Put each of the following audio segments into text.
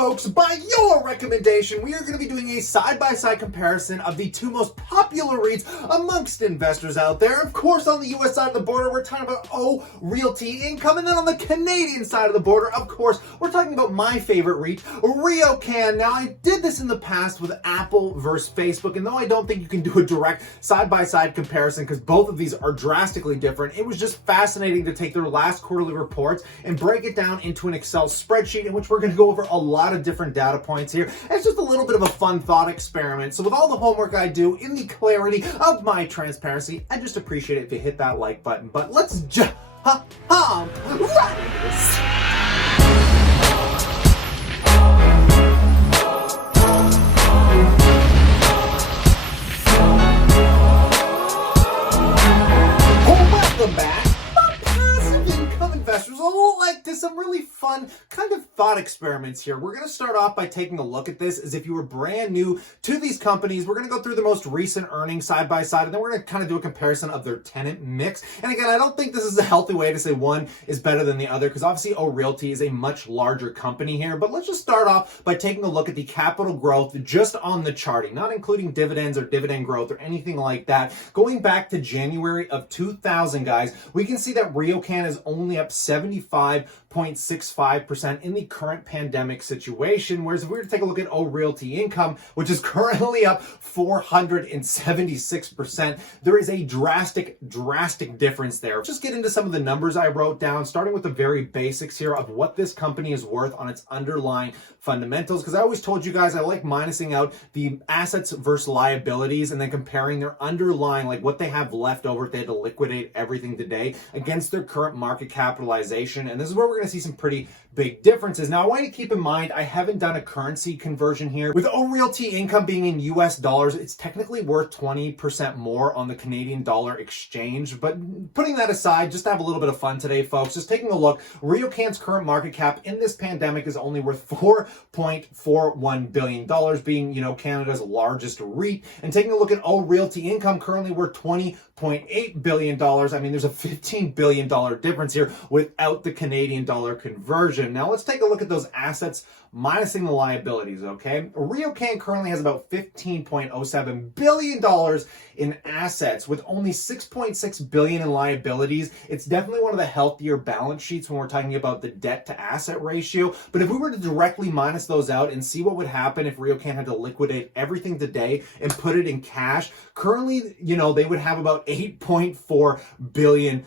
folks, by your recommendation, we are going to be doing a side-by-side comparison of the two most popular REITs amongst investors out there. Of course, on the US side of the border, we're talking about Realty Income, and then on the Canadian side of the border, of course, we're talking about my favorite REIT, Riocan. Now, I did this in the past with Apple versus Facebook, and though I don't think you can do a direct side-by-side comparison because both of these are drastically different, it was just fascinating to take their last quarterly reports and break it down into an Excel spreadsheet in which we're going to go over a lot of different data points here. It's just a little bit of a fun thought experiment. So with all the homework I do, in the clarity of my transparency, I just appreciate it if you hit that like button. But let's jump right into this. Welcome back. Investors, like to some really fun kind of thought experiments here. We're going to start off by taking a look at this as if you were brand new to these companies. We're going to go through the most recent earnings side by side, and then we're going to kind of do a comparison of their tenant mix. And again, I don't think this is a healthy way to say one is better than the other because obviously Realty is a much larger company here. But let's just start off by taking a look at the capital growth just on the charting, not including dividends or dividend growth or anything like that. Going back to January of 2000, guys, we can see that Riocan is only up 75.65% in the current pandemic situation. Whereas if we were to take a look at Realty Income, which is currently up 476%, there is a drastic difference there. Just get into some of the numbers I wrote down, starting with the very basics here of what this company is worth on its underlying fundamentals. Because I always told you guys I like minusing out the assets versus liabilities and then comparing their underlying, like what they have left over if they had to liquidate everything today against their current market capitalization. And this is where we're going to see some pretty big differences. Now, I want you to keep in mind, I haven't done a currency conversion here. With Realty Income being in US dollars, it's technically worth 20% more on the Canadian dollar exchange. But putting that aside, just to have a little bit of fun today, folks, just taking a look, Riocan's current market cap in this pandemic is only worth $4.41 billion, being, Canada's largest REIT. And taking a look at Realty Income, currently worth $20.8 billion. I mean, there's a $15 billion difference here without the Canadian dollar conversion. Now let's take a look at those assets minusing the liabilities, okay? Riocan currently has about $15.07 billion in assets with only $6.6 billion in liabilities. It's definitely one of the healthier balance sheets when we're talking about the debt to asset ratio. But if we were to directly minus those out and see what would happen if Riocan had to liquidate everything today and put it in cash, currently, they would have about $8.4 billion.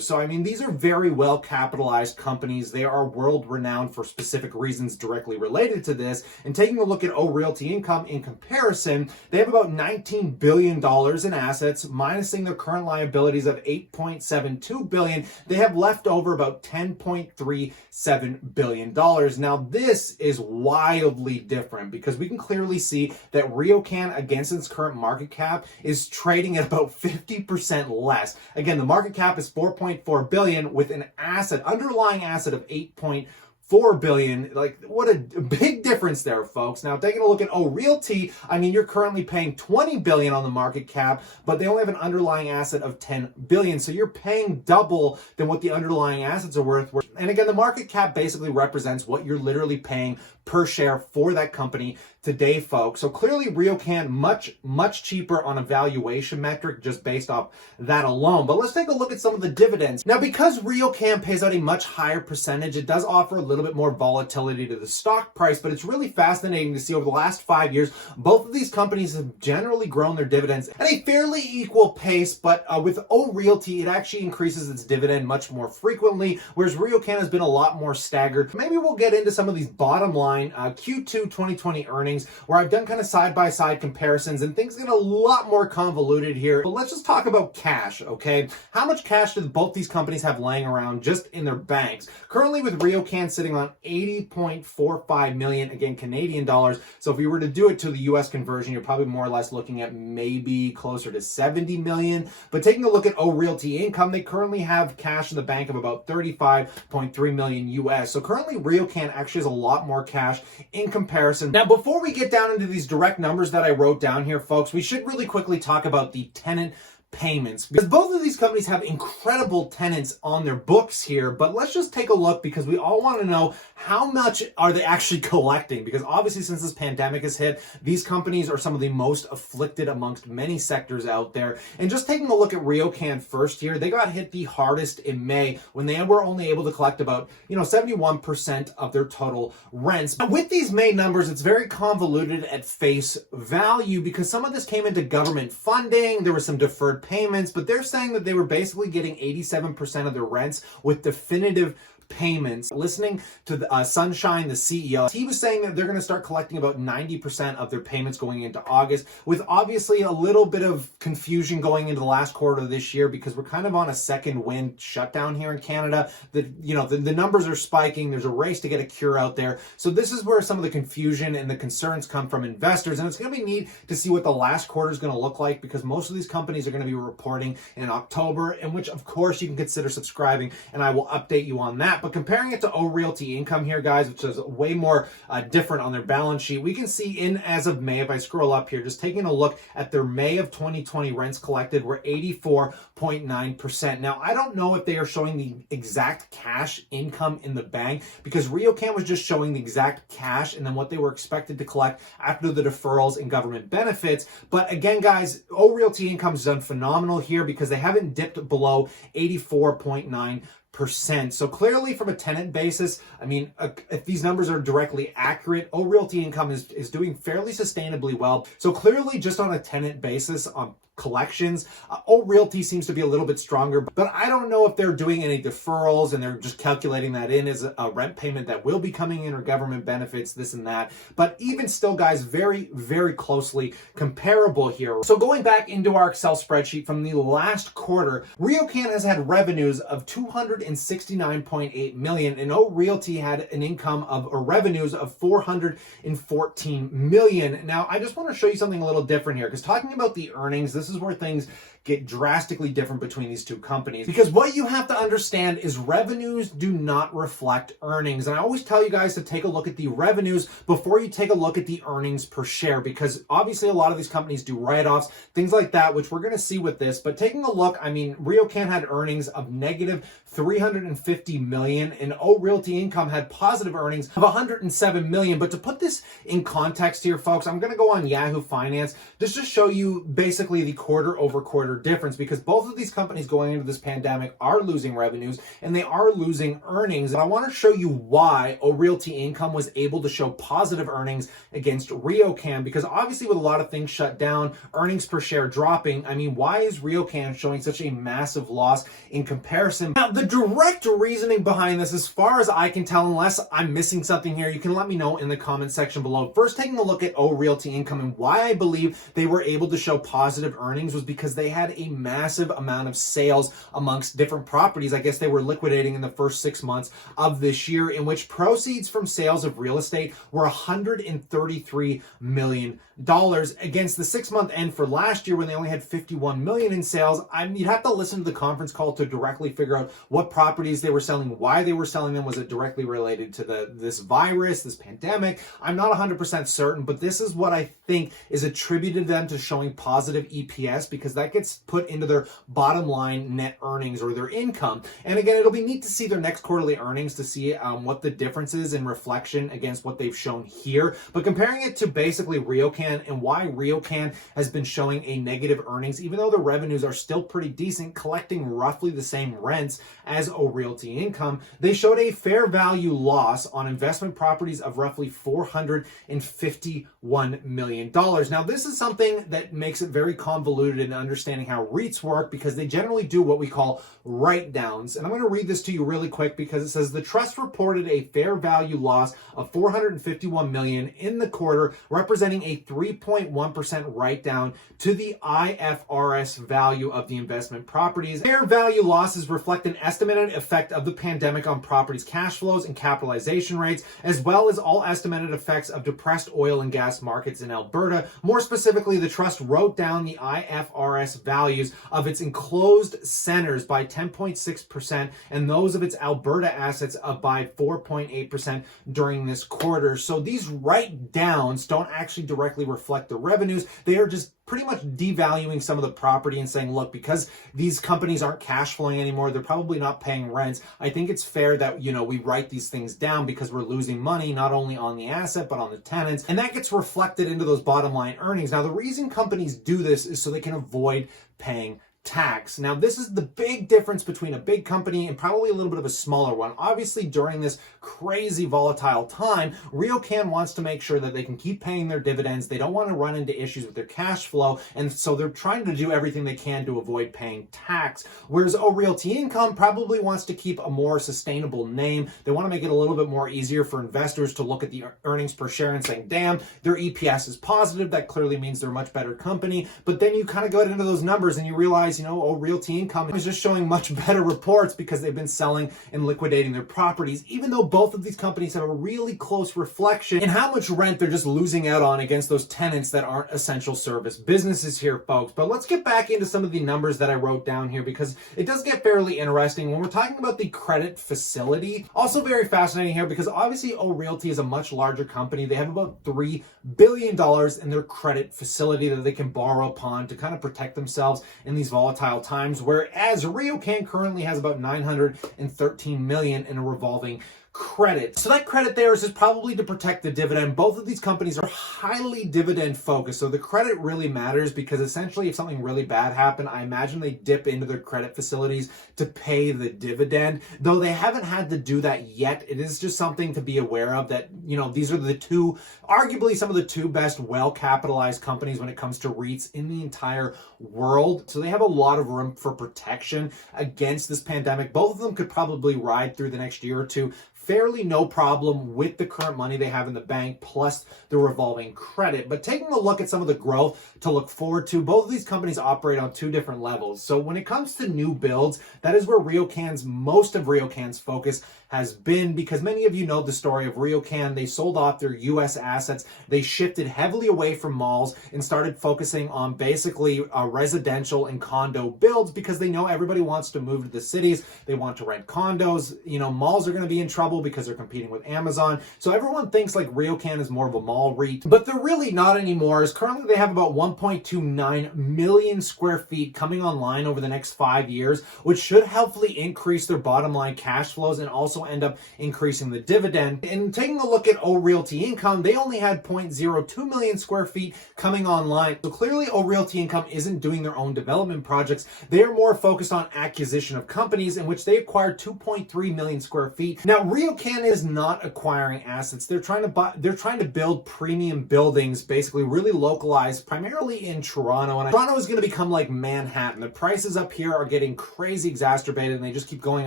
So, I mean, these are very well capitalized companies. They are world renowned for specific reasons directly related to this. And taking a look at Realty Income in comparison, they have about $19 billion in assets, minusing their current liabilities of $8.72 billion. They have left over about $10.37 billion. Now, this is wildly different because we can clearly see that Riocan against its current market cap is trading at about 50% less. Again, the market cap is $4.4 billion with an underlying asset of $8.4 billion. Like, what a big difference there, folks. Now, taking a look at Realty, I mean, you're currently paying $20 billion on the market cap, but they only have an underlying asset of $10 billion. So you're paying double than what the underlying assets are worth. And again, the market cap basically represents what you're literally paying per share for that company today, folks. So clearly Riocan much cheaper on a valuation metric just based off that alone. But let's take a look at some of the dividends. Now, because Riocan pays out a much higher percentage, it does offer a little bit more volatility to the stock price, but it's really fascinating to see over the last 5 years, both of these companies have generally grown their dividends at a fairly equal pace, but with Realty, it actually increases its dividend much more frequently, whereas Riocan has been a lot more staggered. Maybe we'll get into some of these bottom line Q2 2020 earnings where I've done kind of side-by-side comparisons and things get a lot more convoluted here. But let's just talk about cash, okay? How much cash do both these companies have laying around just in their banks? Currently with Riocan sitting on $80.45 million, again, Canadian dollars. So if you were to do it to the US conversion, you're probably more or less looking at maybe closer to 70 million. But taking a look at Realty Income, they currently have cash in the bank of about 35.3 million US. So currently Riocan actually has a lot more cash in comparison. Now, before we get down into these direct numbers that I wrote down here, folks, we should really quickly talk about the Tenant payments, because both of these companies have incredible tenants on their books here. But let's just take a look, because we all want to know how much are they actually collecting, because obviously since this pandemic has hit, these companies are some of the most afflicted amongst many sectors out there. And just taking a look at Riocan first here, they got hit the hardest in May when they were only able to collect about 71% of their total rents. But with these May numbers, it's very convoluted at face value, because some of this came into government funding, there were some deferred payments, but they're saying that they were basically getting 87% of their rents with definitive payments. Listening to Sunshine, the CEO, he was saying that they're going to start collecting about 90% of their payments going into August, with obviously a little bit of confusion going into the last quarter of this year, because we're kind of on a second wind shutdown here in Canada. The numbers are spiking. There's a race to get a cure out there. So this is where some of the confusion and the concerns come from investors. And it's going to be neat to see what the last quarter is going to look like, because most of these companies are going to be reporting in October, in which of course you can consider subscribing, and I will update you on that. But comparing it to Realty income here, guys, which is way more different on their balance sheet, we can see as of May, if I scroll up here, just taking a look at their May of 2020 rents collected were 84.9%. Now, I don't know if they are showing the exact cash income in the bank, because Riocan was just showing the exact cash and then what they were expected to collect after the deferrals and government benefits. But again, guys, Realty income has done phenomenal here, because they haven't dipped below 84.9%. So clearly from a tenant basis, I mean, if these numbers are directly accurate, Realty income is doing fairly sustainably well. So clearly just on a tenant basis, on collections, Realty seems to be a little bit stronger, but I don't know if they're doing any deferrals and they're just calculating that in as a rent payment that will be coming in, or government benefits, this and that. But even still, guys, very, very closely comparable here. So going back into our Excel spreadsheet from the last quarter, Riocan has had revenues of $269.8 million, and Realty had an income of, or revenues of, $414 million. Now, I just want to show you something a little different here, because talking about the earnings, this is where things get drastically different between these two companies, because what you have to understand is revenues do not reflect earnings. And I always tell you guys to take a look at the revenues before you take a look at the earnings per share, because obviously a lot of these companies do write-offs, things like that, which we're going to see with this. But taking a look, I mean, Riocan had earnings of negative $350 million, and Realty income had positive earnings of $107 million. But to put this in context here, folks, I'm going to go on Yahoo Finance just to show you basically the quarter over quarter difference, because both of these companies going into this pandemic are losing revenues and they are losing earnings. And I want to show you why Realty income was able to show positive earnings against Riocan, because obviously with a lot of things shut down, earnings per share dropping, I mean, why is Riocan showing such a massive loss in comparison? Now, the direct reasoning behind this, as far as I can tell, unless I'm missing something here, you can let me know in the comment section below. First, taking a look at Realty income and why I believe they were able to show positive earnings was because they had a massive amount of sales amongst different properties. I guess they were liquidating in the first 6 months of this year, in which proceeds from sales of real estate were $133 million against the 6-month end for last year when they only had $51 million in sales. You'd have to listen to the conference call to directly figure out what properties they were selling, why they were selling them. Was it directly related to this virus, this pandemic? I'm not 100% certain, but this is what I think is attributed to them to showing positive EPS, because that gets put into their bottom line net earnings or their income. And again, it'll be neat to see their next quarterly earnings to see what the difference is in reflection against what they've shown here. But comparing it to basically Riocan and why Riocan has been showing a negative earnings, even though the revenues are still pretty decent, collecting roughly the same rents as Realty income, they showed a fair value loss on investment properties of roughly $451 million. Now, this is something that makes it very convoluted in understanding how REITs work, because they generally do what we call write-downs. And I'm going to read this to you really quick, because it says the trust reported a fair value loss of $451 million in the quarter, representing a 3.1% write-down to the IFRS value of the investment properties. Fair value losses reflect an estimated effect of the pandemic on properties' cash flows and capitalization rates, as well as all estimated effects of depressed oil and gas markets in Alberta. More specifically, the trust wrote down the IFRS values of its enclosed centers by 10.6% and those of its Alberta assets by 4.8% during this quarter. So these write-downs don't actually directly reflect the revenues. They are just pretty much devaluing some of the property and saying, look, because these companies aren't cash flowing anymore, they're probably not paying rents. I think it's fair that, we write these things down because we're losing money, not only on the asset, but on the tenants. And that gets reflected into those bottom line earnings. Now, the reason companies do this is so they can avoid paying tax. Now, this is the big difference between a big company and probably a little bit of a smaller one. Obviously, during this crazy volatile time, Riocan wants to make sure that they can keep paying their dividends. They don't want to run into issues with their cash flow, and so they're trying to do everything they can to avoid paying tax. Whereas Realty Income probably wants to keep a more sustainable name. They want to make it a little bit more easier for investors to look at the earnings per share and saying, damn, their EPS is positive. That clearly means they're a much better company. But then you kind of go into those numbers and you realize, Realty Income is just showing much better reports because they've been selling and liquidating their properties, even though both of these companies have a really close reflection in how much rent they're just losing out on against those tenants that aren't essential service businesses here, folks. But let's get back into some of the numbers that I wrote down here because it does get fairly interesting when we're talking about the credit facility. Also very fascinating here because obviously Realty is a much larger company. They have about $3 billion in their credit facility that they can borrow upon to kind of protect themselves in these volatile times, whereas Riocan currently has about $913 million in a revolving credit. So that credit there is probably to protect the dividend. Both of these companies are highly dividend focused. So the credit really matters because essentially if something really bad happened, I imagine they dip into their credit facilities to pay the dividend. Though they haven't had to do that yet, it is just something to be aware of that, these are the two, arguably some of the two best well-capitalized companies when it comes to REITs in the entire world. So they have a lot of room for protection against this pandemic. Both of them could probably ride through the next year or two fairly no problem with the current money they have in the bank plus the revolving credit. But taking a look at some of the growth to look forward to, both of these companies operate on two different levels. So when it comes to new builds, that is where most of Riocan's focus has been, because many of you know the story of Riocan. They sold off their US assets. They shifted heavily away from malls and started focusing on basically residential and condo builds because they know everybody wants to move to the cities. They want to rent condos. Malls are going to be in trouble because they're competing with Amazon. So everyone thinks like Riocan is more of a mall REIT, but they're really not anymore. As currently they have about 1.29 million square feet coming online over the next 5 years, which should hopefully increase their bottom line cash flows and also end up increasing the dividend. And taking a look at Realty Income, they only had 0.02 million square feet coming online. So clearly Realty Income isn't doing their own development projects. They're more focused on acquisition of companies, in which they acquired 2.3 million square feet. Now, Riocan is not acquiring assets. They're trying to build premium buildings, basically really localized, primarily in Toronto. And Toronto is going to become like Manhattan. The prices up here are getting crazy exacerbated, and they just keep going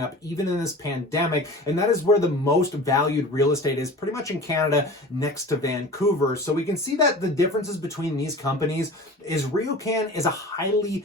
up even in this pandemic. And that is where the most valued real estate is, pretty much in Canada, next to Vancouver. So we can see that the differences between these companies is Riocan is a highly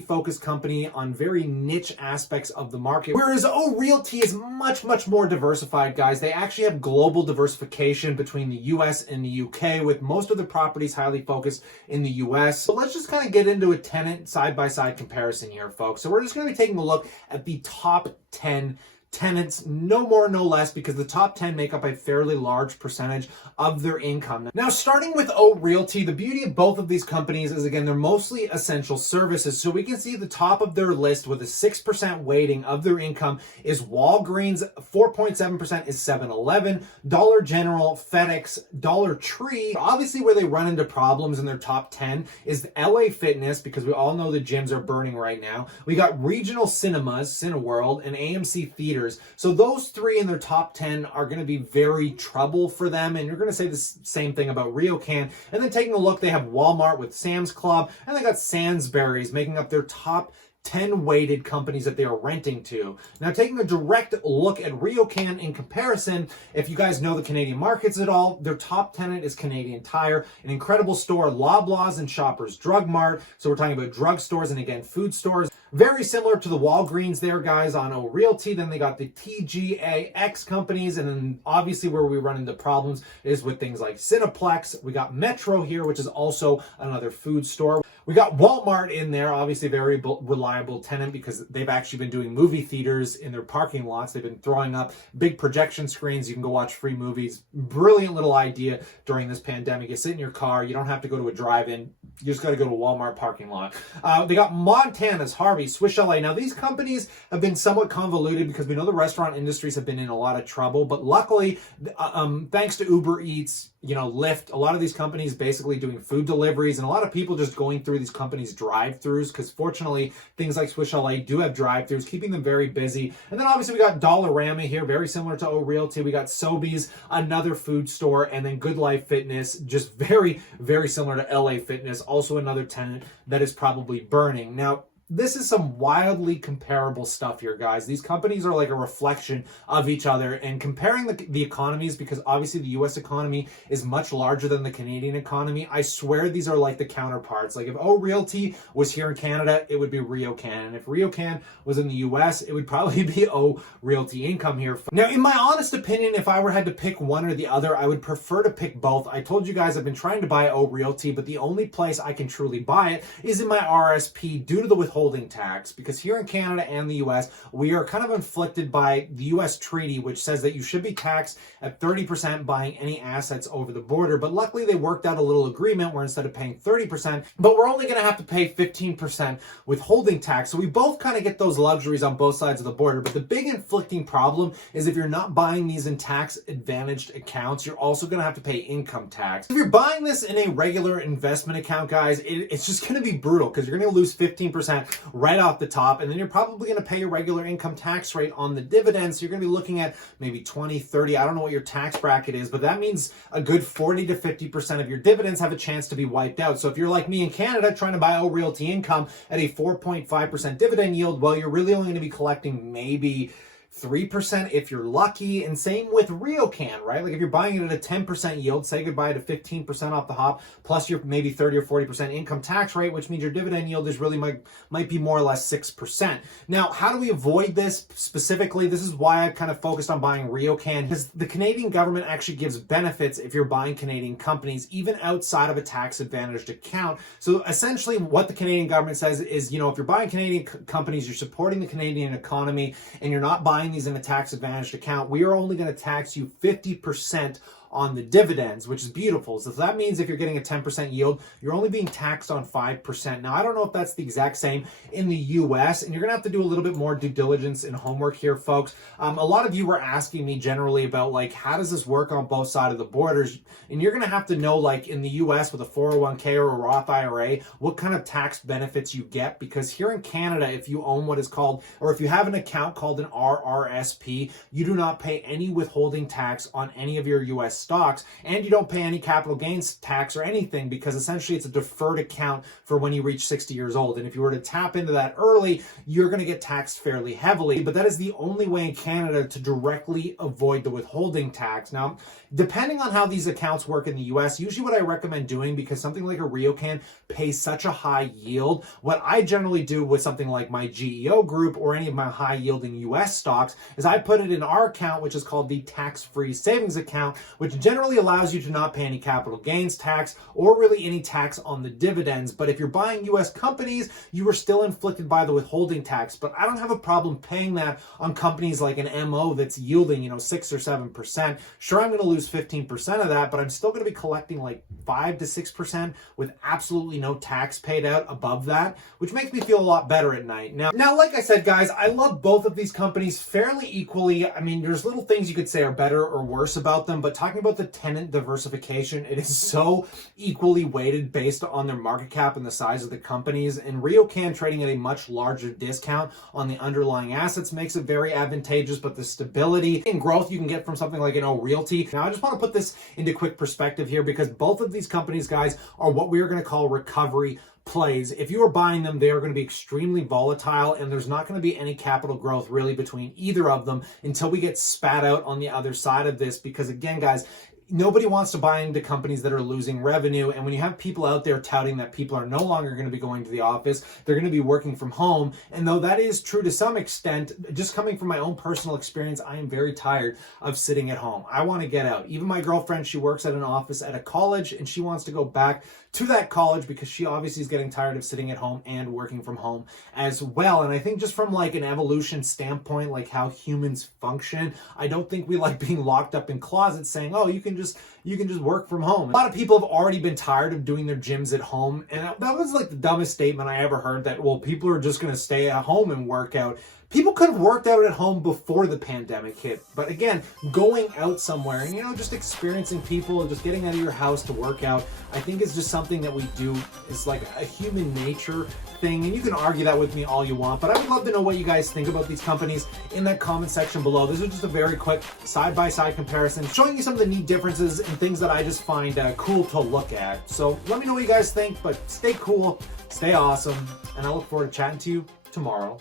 focused company on very niche aspects of the market, whereas Realty is much more diversified, guys. They actually have global diversification between the US and the UK, with most of the properties highly focused in the US. So let's just kind of get into a tenant side-by-side comparison here, folks. So we're just going to be taking a look at the top 10 tenants, no more, no less, because the top 10 make up a fairly large percentage of their income. Now, starting with Realty, the beauty of both of these companies is, again, they're mostly essential services. So we can see the top of their list with a 6% weighting of their income is Walgreens, 4.7% is 7-Eleven, Dollar General, FedEx, Dollar Tree. Obviously, where they run into problems in their top 10 is LA Fitness, because we all know the gyms are burning right now. We got regional cinemas, Cineworld, and AMC Theaters. So those three in their top 10 are going to be very trouble for them. And you're going to say the same thing about Riocan. And then taking a look, they have Walmart with Sam's Club, and they got Sainsbury's making up their top 10 weighted companies that they are renting to. Now, taking a direct look at Riocan in comparison, if you guys know the Canadian markets at all, their top tenant is Canadian Tire, an incredible store, Loblaws and Shoppers Drug Mart. So we're talking about drug stores and, again, food stores. Very similar to the Walgreens there, guys, on Realty. Then they got the TGAX companies. And then obviously where we run into problems is with things like Cineplex. We got Metro here, which is also another food store. We got Walmart in there, obviously very reliable tenant because they've actually been doing movie theaters in their parking lots. They've been throwing up big projection screens. You can go watch free movies. Brilliant little idea during this pandemic. You sit in your car. You don't have to go to a drive-in. You just got to go to a Walmart parking lot. They got Montana's, Harvey, Swiss Chalet. Now, these companies have been somewhat convoluted because we know the restaurant industries have been in a lot of trouble. But luckily, thanks to Uber Eats, Lyft, a lot of these companies basically doing food deliveries and a lot of people just going through these companies' drive-thrus because fortunately, things like Swiss Chalet do have drive-thrus, keeping them very busy. And then obviously we got Dollarama here, very similar to Realty. We got Sobeys, another food store, and then Good Life Fitness, just very, very similar to LA Fitness, also another tenant that is probably burning. Now, this is some wildly comparable stuff here, guys. These companies are like a reflection of each other, and comparing the economies, because obviously the US economy is much larger than the Canadian economy. I swear these are like the counterparts. Like if Realty was here in Canada, it would be Riocan. And if Riocan was in the US, it would probably be Realty Income here. Now, in my honest opinion, if I had to pick one or the other, I would prefer to pick both. I told you guys I've been trying to buy Realty, but the only place I can truly buy it is in my RSP due to the withholding tax, because here in Canada and the US, we are kind of inflicted by the US treaty, which says that you should be taxed at 30% buying any assets over the border. But luckily they worked out a little agreement where instead of paying 30%, but we're only going to have to pay 15% withholding tax. So we both kind of get those luxuries on both sides of the border. But the big inflicting problem is if you're not buying these in tax advantaged accounts, you're also going to have to pay income tax. If you're buying this in a regular investment account, guys, it's just going to be brutal because you're going to lose 15% right off the top, and then you're probably going to pay your regular income tax rate on the dividends. So you're going to be looking at maybe 20, 30, I don't know what your tax bracket is, but that means a good 40 to 50% of your dividends have a chance to be wiped out. So if you're like me in Canada trying to buy Realty Income at a 4.5% dividend yield, well, you're really only going to be collecting maybe 3% if you're lucky, and same with Riocan, right? Like if you're buying it at a 10% yield, say goodbye to 15% off the hop, plus your maybe 30 or 40% income tax rate, which means your dividend yield is really might be more or less 6%. Now, how do we avoid this specifically? This is why I kind of focused on buying Riocan, because the Canadian government actually gives benefits if you're buying Canadian companies, even outside of a tax advantaged account. So essentially what the Canadian government says is, if you're buying Canadian companies, you're supporting the Canadian economy, and you're not buying these in a tax advantaged account, we are only going to tax you 50% on the dividends, which is beautiful. So that means if you're getting a 10% yield, you're only being taxed on 5%. Now, I don't know if that's the exact same in the US, and you're going to have to do a little bit more due diligence and homework here, folks. A lot of you were asking me generally about, like, how does this work on both sides of the borders? And you're going to have to know, like, in the US with a 401k or a Roth IRA, what kind of tax benefits you get, because here in Canada, if you own what is called, or if you have an account called an RRSP, you do not pay any withholding tax on any of your US stocks, and you don't pay any capital gains tax or anything, because essentially it's a deferred account for when you reach 60 years old. And if you were to tap into that early, you're going to get taxed fairly heavily. But that is the only way in Canada to directly avoid the withholding tax. Now, depending on how these accounts work in the US, usually what I recommend doing, because something like a Riocan pays such a high yield, what I generally do with something like my GEO group or any of my high yielding US stocks is I put it in our account, which is called the tax-free savings account, which generally allows you to not pay any capital gains tax or really any tax on the dividends. But if you're buying US companies, you are still inflicted by the withholding tax. But I don't have a problem paying that on companies like an MO that's yielding, 6 or 7%. Sure, I'm going to lose 15% of that, but I'm still going to be collecting like 5 to 6% with absolutely no tax paid out above that, which makes me feel a lot better at night. Now, like I said, guys, I love both of these companies fairly equally. I mean, there's little things you could say are better or worse about them, but talking about the tenant diversification, it is so equally weighted based on their market cap and the size of the companies. And Riocan trading at a much larger discount on the underlying assets makes it very advantageous, but the stability and growth you can get from something like an Realty. Now, I just want to put this into quick perspective here, because both of these companies, guys, are what we are going to call recovery plays. If you are buying them, they are going to be extremely volatile, and there's not going to be any capital growth really between either of them until we get spat out on the other side of this. Because again, guys, nobody wants to buy into companies that are losing revenue. And when you have people out there touting that people are no longer going to be going to the office, they're going to be working from home. And though that is true to some extent, just coming from my own personal experience, I am very tired of sitting at home. I want to get out. Even my girlfriend, she works at an office at a college, and she wants to go back to that college because she obviously is getting tired of sitting at home and working from home as well. And I think just from like an evolution standpoint, like how humans function, I don't think we like being locked up in closets saying, oh, you can just work from home. A lot of people have already been tired of doing their gyms at home, and that was like the dumbest statement I ever heard, that, well, people are just going to stay at home and work out. People could have worked out at home before the pandemic hit. But again, going out somewhere and, just experiencing people and just getting out of your house to work out, I think is just something that we do. It's like a human nature thing. And you can argue that with me all you want, but I would love to know what you guys think about these companies in that comment section below. This is just a very quick side-by-side comparison, showing you some of the neat differences and things that I just find cool to look at. So let me know what you guys think, but stay cool, stay awesome, and I look forward to chatting to you tomorrow.